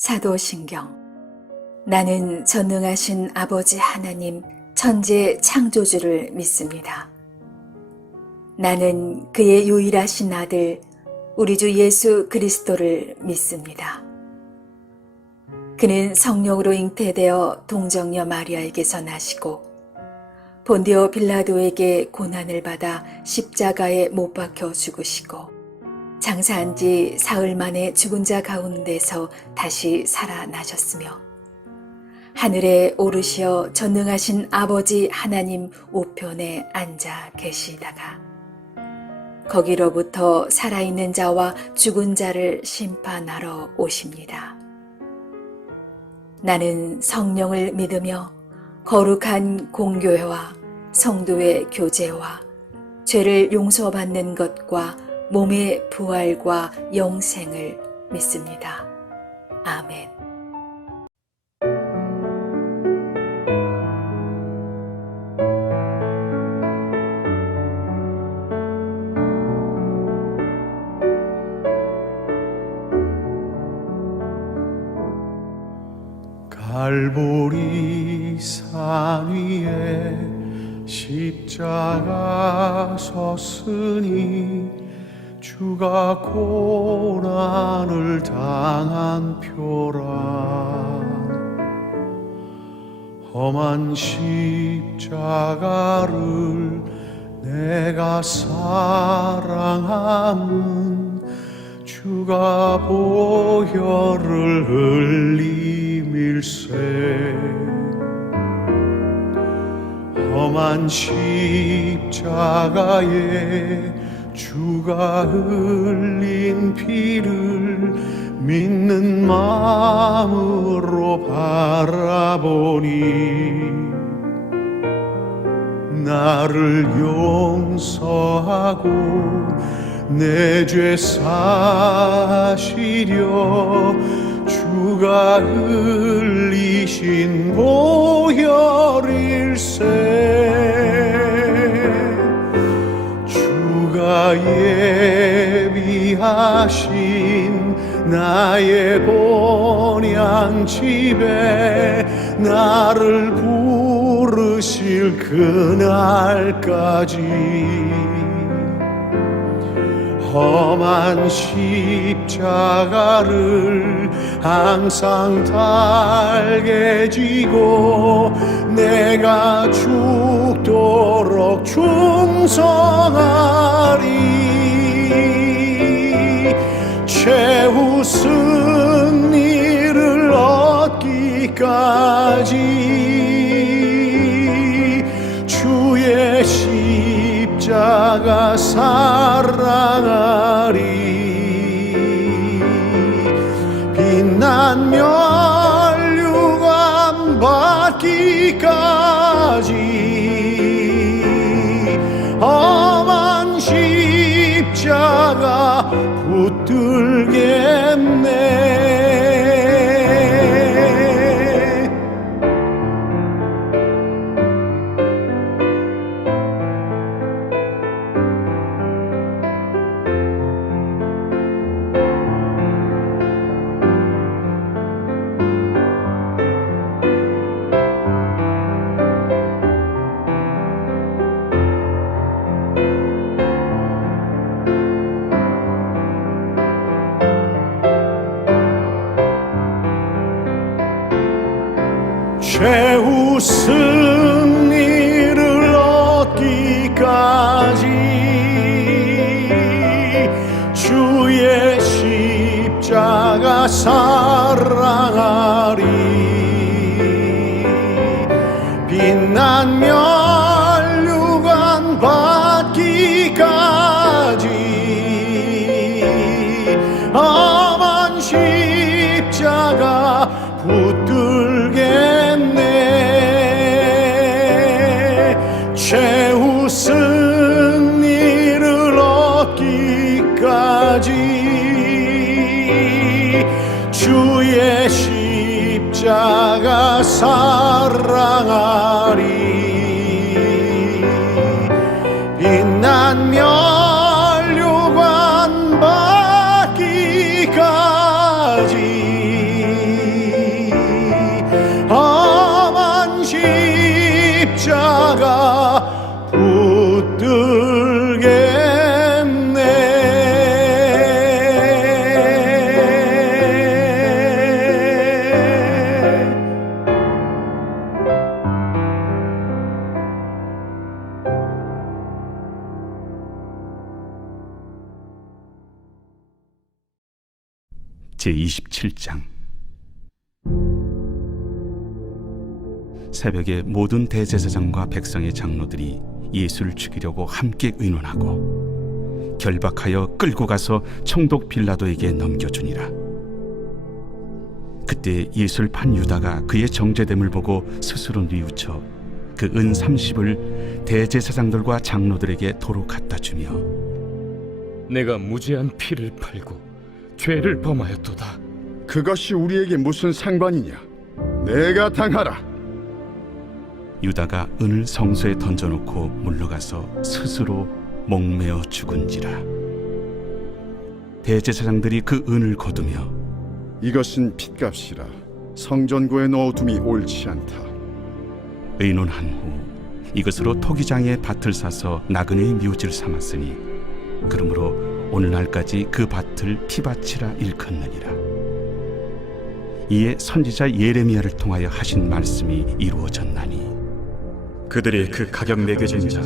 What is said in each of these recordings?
사도신경. 나는 전능하신 아버지 하나님 천지 창조주를 믿습니다. 나는 그의 유일하신 아들 우리 주 예수 그리스도를 믿습니다. 그는 성령으로 잉태되어 동정녀 마리아에게서 나시고 본디오 빌라도에게 고난을 받아 십자가에 못 박혀 죽으시고 장사한 지 사흘 만에 죽은 자 가운데서 다시 살아나셨으며 하늘에 오르시어 전능하신 아버지 하나님 우편에 앉아 계시다가 거기로부터 살아있는 자와 죽은 자를 심판하러 오십니다. 나는 성령을 믿으며 거룩한 공교회와 성도의 교제와 죄를 용서받는 것과 몸의 부활과 영생을 믿습니다. 아멘. 갈보리 산 위에 십자가 섰으니 주가 고난을 당한 표라. 험한 십자가를 내가 사랑함은 주가 보혈을 흘림일세. 험한 십자가에 주가 흘린 피를 믿는 마음으로 바라보니 나를 용서하고 내 죄 사시려 주가 흘리신 보혈일세. 주가 예비하신 나의 본향집에 나를 부르실 그날까지 험한 십자가를 항상 달게 지고 내가 죽도록 충성하리. 최후 승리를 얻기까지 주의 십자가 사랑하리. 빛난 멸류관 받기까지 험한 십자가 붙들겠네. 최후 승리를 얻기까지 주의 십자가 사랑하리. 빛난 멸류관 받기까지 험한 십자가 붙들겠네. 최후 승리를 얻기까지 주의 십자가 사랑하리. 빛난 멸류관 받기까지 제27장. 새벽에 모든 대제사장과 백성의 장로들이 예수를 죽이려고 함께 의논하고 결박하여 끌고 가서 총독 빌라도에게 넘겨주니라. 그때 예수를 판 유다가 그의 정죄됨을 보고 스스로 뉘우쳐 그 은 30을 대제사장들과 장로들에게 도로 갖다 주며, 내가 무죄한 피를 팔고 죄를 범하였도다. 그것이 우리에게 무슨 상관이냐? 내가 당하라. 유다가 은을 성소에 던져놓고 물러가서 스스로 목매어 죽은지라. 대제사장들이 그 은을 거두며 이것은 핏값이라 성전고에 넣어둠이 옳지 않다. 의논한 후 이것으로 토기장에 밭을 사서 나그네의 묘지를 삼았으니 그러므로 오늘날까지 그 밭을 피밭이라 일컫느니라. 이에 선지자 예레미야를 통하여 하신 말씀이 이루어졌나니, 그들이 그 가격 매겨진 자,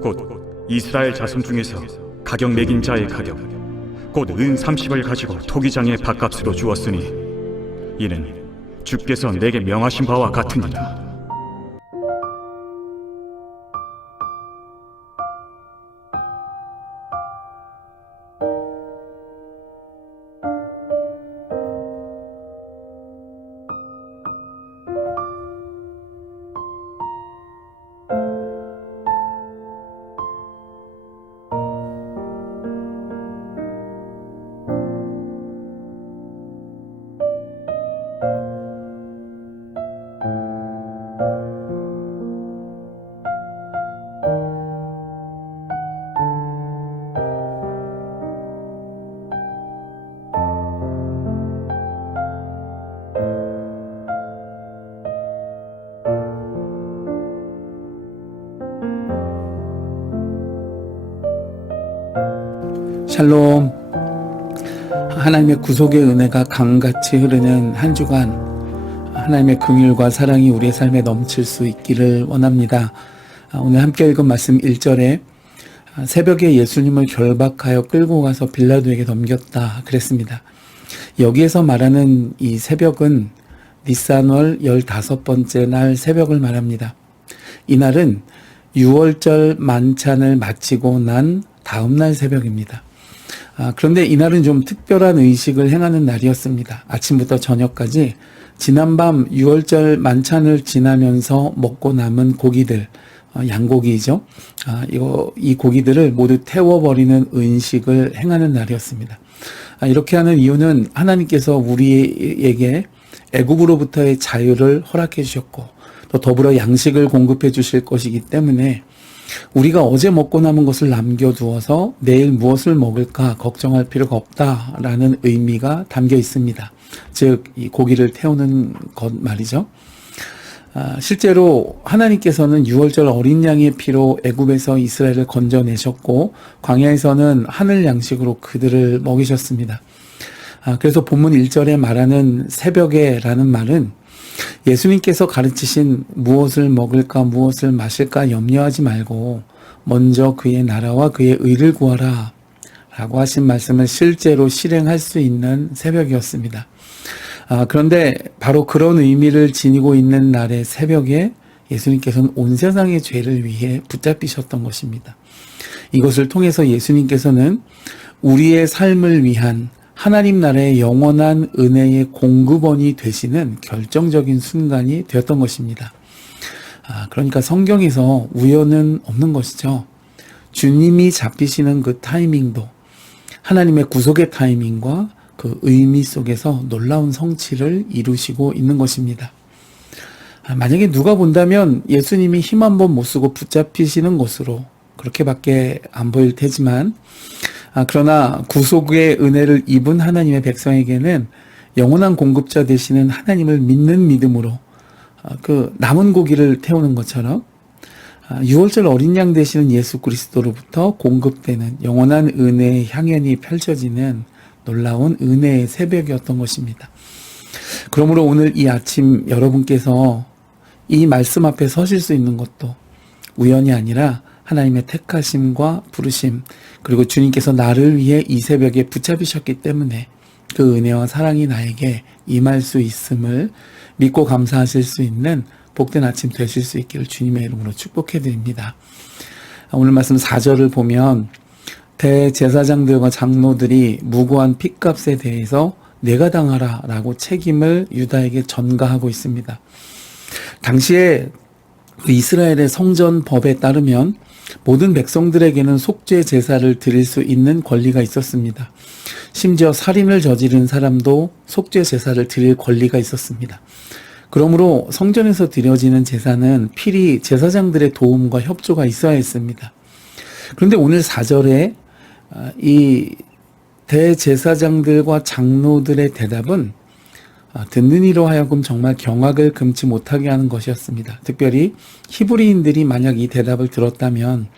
곧 이스라엘 자손 중에서 가격 매긴 자의 가격, 곧 은 30을 가지고 토기장의 밭값으로 주었으니 이는 주께서 내게 명하신 바와 같으니라. 샬롬. 하나님의 구속의 은혜가 강같이 흐르는 한 주간 하나님의 긍휼과 사랑이 우리의 삶에 넘칠 수 있기를 원합니다. 오늘 함께 읽은 말씀 1절에 새벽에 예수님을 결박하여 끌고 가서 빌라도에게 넘겼다 그랬습니다. 여기에서 말하는 이 새벽은 니산월 15번째 날 새벽을 말합니다. 이날은 6월절 만찬을 마치고 난 다음 날 새벽입니다. 그런데 이날은 좀 특별한 의식을 행하는 날이었습니다. 아침부터 저녁까지 지난밤 6월절 만찬을 지나면서 먹고 남은 고기들, 양고기죠. 이 고기들을 모두 태워버리는 은식을 행하는 날이었습니다. 이렇게 하는 이유는 하나님께서 우리에게 애굽으로부터의 자유를 허락해 주셨고 또 더불어 양식을 공급해 주실 것이기 때문에 우리가 어제 먹고 남은 것을 남겨두어서 내일 무엇을 먹을까 걱정할 필요가 없다라는 의미가 담겨 있습니다. 즉, 이 고기를 태우는 것 말이죠. 실제로 하나님께서는 6월절 어린 양의 피로 애굽에서 이스라엘을 건져내셨고 광야에서는 하늘 양식으로 그들을 먹이셨습니다. 그래서 본문 1절에 말하는 새벽에라는 말은 예수님께서 가르치신 무엇을 먹을까 무엇을 마실까 염려하지 말고 먼저 그의 나라와 그의 의를 구하라 라고 하신 말씀을 실제로 실행할 수 있는 새벽이었습니다. 그런데 바로 그런 의미를 지니고 있는 날의 새벽에 예수님께서는 온 세상의 죄를 위해 붙잡히셨던 것입니다. 이것을 통해서 예수님께서는 우리의 삶을 위한 하나님 나라의 영원한 은혜의 공급원이 되시는 결정적인 순간이 되었던 것입니다. 그러니까 성경에서 우연은 없는 것이죠. 주님이 잡히시는 그 타이밍도 하나님의 구속의 타이밍과 그 의미 속에서 놀라운 성취를 이루시고 있는 것입니다. 만약에 누가 본다면 예수님이 힘 한 번 못 쓰고 붙잡히시는 것으로 그렇게밖에 안 보일 테지만 그러나 구속의 은혜를 입은 하나님의 백성에게는 영원한 공급자 되시는 하나님을 믿는 믿음으로 그 남은 고기를 태우는 것처럼 6월절 어린 양 되시는 예수 그리스도로부터 공급되는 영원한 은혜의 향연이 펼쳐지는 놀라운 은혜의 새벽이었던 것입니다. 그러므로 오늘 이 아침 여러분께서 이 말씀 앞에 서실 수 있는 것도 우연이 아니라 하나님의 택하심과 부르심, 그리고 주님께서 나를 위해 이 새벽에 붙잡으셨기 때문에 그 은혜와 사랑이 나에게 임할 수 있음을 믿고 감사하실 수 있는 복된 아침 되실 수 있기를 주님의 이름으로 축복해 드립니다. 오늘 말씀 4절을 보면 대제사장들과 장로들이 무고한 핏값에 대해서 내가 당하라 라고 책임을 유다에게 전가하고 있습니다. 당시에 이스라엘의 성전법에 따르면 모든 백성들에게는 속죄 제사를 드릴 수 있는 권리가 있었습니다. 심지어 살인을 저지른 사람도 속죄 제사를 드릴 권리가 있었습니다. 그러므로 성전에서 드려지는 제사는 필히 제사장들의 도움과 협조가 있어야 했습니다. 그런데 오늘 4절에 이 대제사장들과 장로들의 대답은 듣는 이로 하여금 정말 경악을 금치 못하게 하는 것이었습니다. 특별히 히브리인들이 만약 이 대답을 들었다면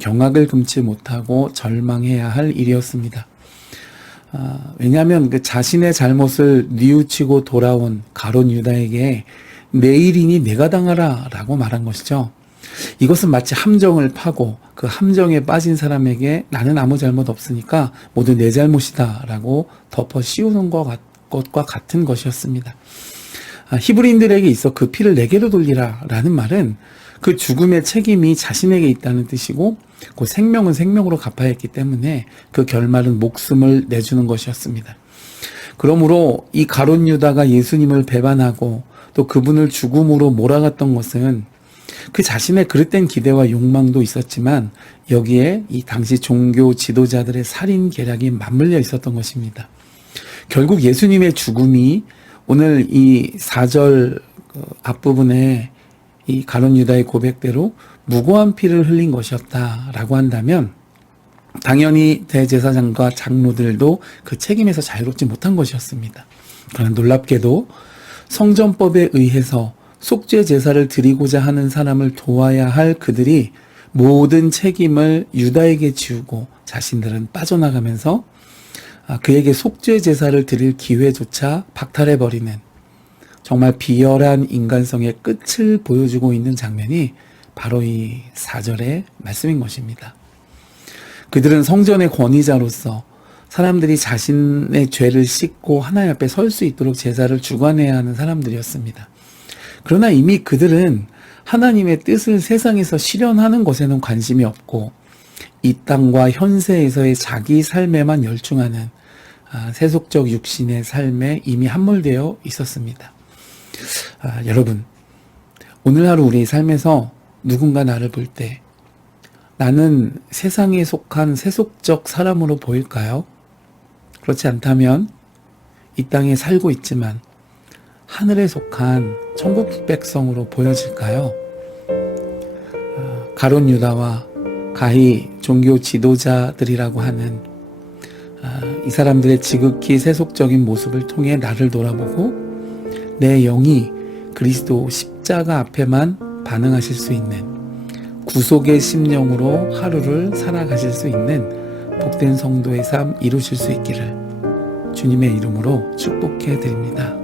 경악을 금치 못하고 절망해야 할 일이었습니다. 왜냐하면 그 자신의 잘못을 뉘우치고 돌아온 가룟 유다에게 내 일이니 내가 당하라 라고 말한 것이죠. 이것은 마치 함정을 파고 그 함정에 빠진 사람에게 나는 아무 잘못 없으니까 모두 내 잘못이다 라고 덮어 씌우는 것과 같은 것이었습니다. 히브리인들에게 있어 그 피를 내게로 돌리라 라는 말은 그 죽음의 책임이 자신에게 있다는 뜻이고 그 생명은 생명으로 갚아야 했기 때문에 그 결말은 목숨을 내주는 것이었습니다. 그러므로 이 가룟 유다가 예수님을 배반하고 또 그분을 죽음으로 몰아갔던 것은 그 자신의 그릇된 기대와 욕망도 있었지만 여기에 이 당시 종교 지도자들의 살인 계략이 맞물려 있었던 것입니다. 결국 예수님의 죽음이 오늘 이 4절 앞부분에 이 가룟 유다의 고백대로 무고한 피를 흘린 것이었다라고 한다면 당연히 대제사장과 장로들도 그 책임에서 자유롭지 못한 것이었습니다. 그러나 놀랍게도 성전법에 의해서 속죄 제사를 드리고자 하는 사람을 도와야 할 그들이 모든 책임을 유다에게 지우고 자신들은 빠져나가면서 그에게 속죄 제사를 드릴 기회조차 박탈해버리는 정말 비열한 인간성의 끝을 보여주고 있는 장면이 바로 이 4절의 말씀인 것입니다. 그들은 성전의 권위자로서 사람들이 자신의 죄를 씻고 하나님 앞에 설 수 있도록 제사를 주관해야 하는 사람들이었습니다. 그러나 이미 그들은 하나님의 뜻을 세상에서 실현하는 것에는 관심이 없고 이 땅과 현세에서의 자기 삶에만 열중하는 세속적 육신의 삶에 이미 함몰되어 있었습니다. 여러분, 오늘 하루 우리의 삶에서 누군가 나를 볼 때 나는 세상에 속한 세속적 사람으로 보일까요? 그렇지 않다면 이 땅에 살고 있지만 하늘에 속한 천국 백성으로 보여질까요? 가룟 유다와 가히 종교 지도자들이라고 하는 이 사람들의 지극히 세속적인 모습을 통해 나를 돌아보고 내 영이 그리스도 십자가 앞에만 반응하실 수 있는 구속의 심령으로 하루를 살아가실 수 있는 복된 성도의 삶 이루실 수 있기를 주님의 이름으로 축복해 드립니다.